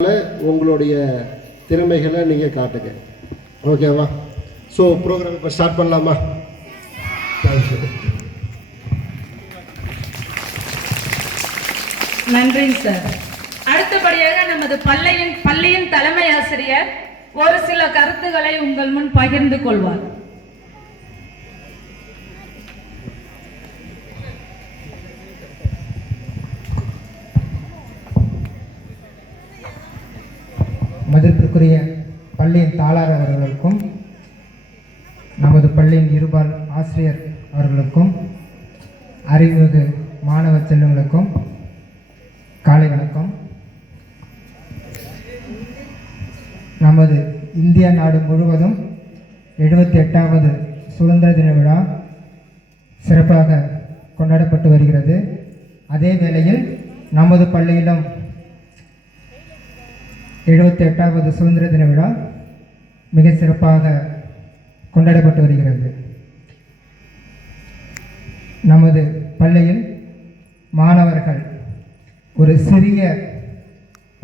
உங்களுடைய திறமைகளை நீங்கள் காட்டுங்க. ஓகேவா? ஸோ ப்ரோக்ராம் இப்போ ஸ்டார்ட் பண்ணலாமா? நன்றிங்க சார். அடுத்தபடியாக நமது பள்ளியின் தலைமை ஆசிரியர் ஒரு சில கருத்துக்களை உங்கள் முன் பகிர்ந்து கொள்வார். மதிப்பிற்குரிய பள்ளியின் தாளார் அவர்களுக்கும் நமது பள்ளியின் இருபால் ஆசிரியர் அவர்களுக்கும் அறிவுமிகு மாணவ செல்வங்களுக்கும் காலை வணக்கம். நமது இந்திய நாடு முழுவதும் 78வது சுதந்திர தின விழா சிறப்பாக கொண்டாடப்பட்டு வருகிறது. அதே வேளையில் நமது பள்ளியிலும் 78வது சுதந்திர தின விழா மிக சிறப்பாக கொண்டாடப்பட்டு வருகிறது. நமது பள்ளியில் மாணவர்கள் ஒரு சிறிய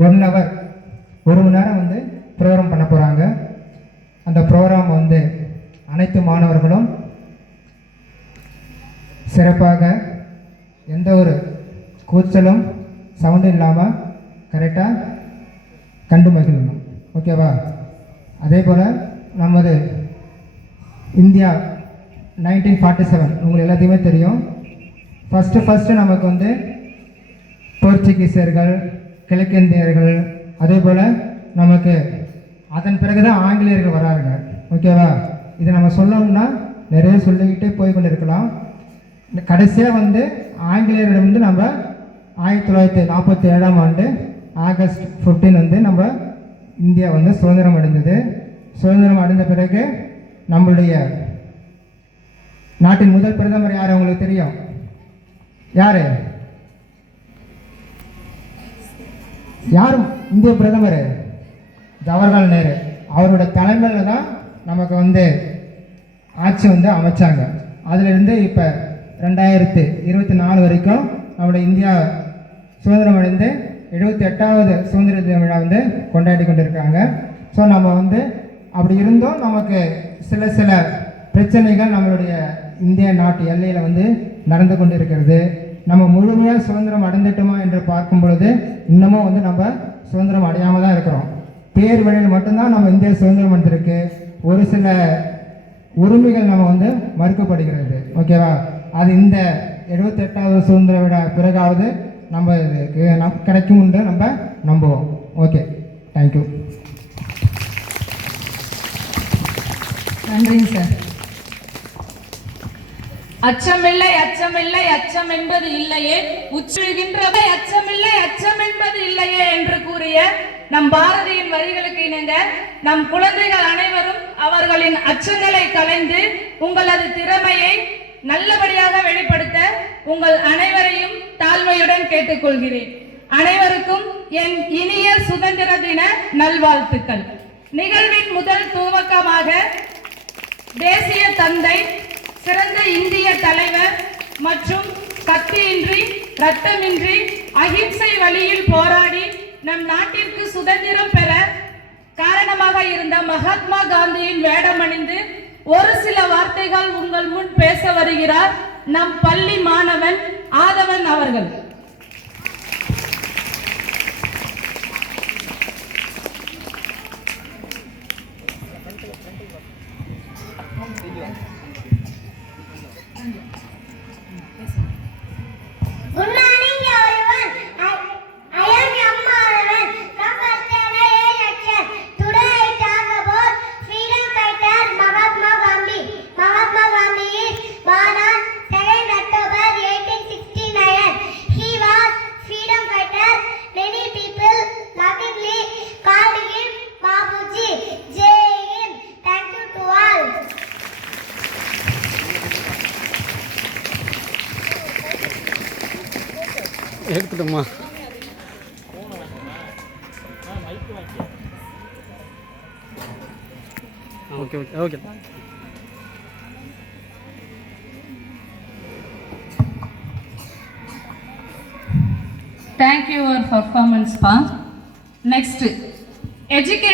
1 ஹவர் 1 மணி நேரம் ப்ரோக்ராம் பண்ண போகிறாங்க. அந்த ப்ரோக்ராம் அனைத்து மாணவர்களும் சிறப்பாக எந்த ஒரு கூச்சலும் சவுண்டும் இல்லாமல் கரெக்டாக கண்டு மகிழணும். ஓகேவா? அதே போல் நமது இந்தியா 1947 உங்களுக்கு எல்லாத்தையுமே தெரியும். ஃபஸ்ட்டு நமக்கு போர்ச்சுகீசியர்கள், கிழக்கிந்தியர்கள், அதே போல் நமக்கு அதன் பிறகு தான் ஆங்கிலேயர்கள் வராங்க. ஓகேவா? இதை நம்ம சொல்லணும்னா நிறைய சொல்லிக்கிட்டே போய் கொண்டு இருக்கலாம். கடைசியாக ஆங்கிலேயர்கள் நம்ம 1947ஆம் ஆண்டு ஆகஸ்ட் 15 நம்ம இந்தியா சுதந்திரம் அடைந்தது. சுதந்திரம் அடைந்த பிறகு நம்மளுடைய நாட்டின் முதல் பிரதமர் யார் உங்களுக்கு தெரியும்? யாரு இந்திய பிரதமர்? ஜவஹர்லால் நேரு. அவரோட தலைமையில் தான் நமக்கு ஆட்சி அமைச்சாங்க. அதிலிருந்து இப்போ 2024 வரைக்கும் நம்மளுடைய இந்தியா சுதந்திரம் அடைந்து 78வது சுதந்திர தின விழா கொண்டாடி கொண்டிருக்காங்க. ஸோ நம்ம அப்படி இருந்தும் நமக்கு சில பிரச்சனைகள் நம்மளுடைய இந்திய நாட்டு எல்லையில் நடந்து கொண்டு இருக்கிறது. நம்ம முழுமையாக சுதந்திரம் அடைந்துட்டோமா என்று பார்க்கும் பொழுது இன்னமும் நம்ம சுதந்திரம் அடையாமல் தான் இருக்கிறோம். பேர் வழியில் மட்டும்தான் நம்ம இந்திய சுதந்திரம் அடைந்திருக்கு. ஒரு சில உரிமைகள் நம்ம மறுக்கப்படுகிறது. ஓகேவா? அது இந்த 78வது சுதந்திர விழா பிறகாவது நம்ம கிடைக்கும் நம்ம நம்புவோம். Okay, thank you. நன்றிங்க சார். அச்சமில்லை அச்சமில்லை அச்சம் என்பது இல்லையே, உச்சுகின்றவை அச்சமில்லை அச்சம் என்பது இல்லையே என்று கூறிய நம் பாரதியின் வரிகளுக்கு இணங்க நம் குழந்தைகள் அனைவரும் அவர்களின் அச்சங்களை களைந்து உங்களது திறமையை நல்லபடியாக வெளிப்படுத்த உங்கள் அனைவரையும் தாழ்மையுடன் கேட்டுக்கொள்கிறேன். அனைவருக்கும் என் இனிய சுதந்திர தின நல்வாழ்த்துக்கள். நிகழ்வின் முதல் துவக்கமாக தேசிய தந்தை, சிறந்த இந்திய தலைவர் மற்றும் கத்தியின்றி ரத்தமின்றி அகிம்சை வழியில் போராடி நம் நாட்டிற்கு சுதந்திரம் பெற காரணமாக இருந்த மகாத்மா காந்தியின் வேடமணிந்து ஒரு சில வார்த்தைகள் உங்கள் முன் பேச வருகிறார் நம் பள்ளி மாணவன் ஆதவன் அவர்கள். எடுத்துட்டோமா? Okay okay okay. Thank you for performance, Pa. Next education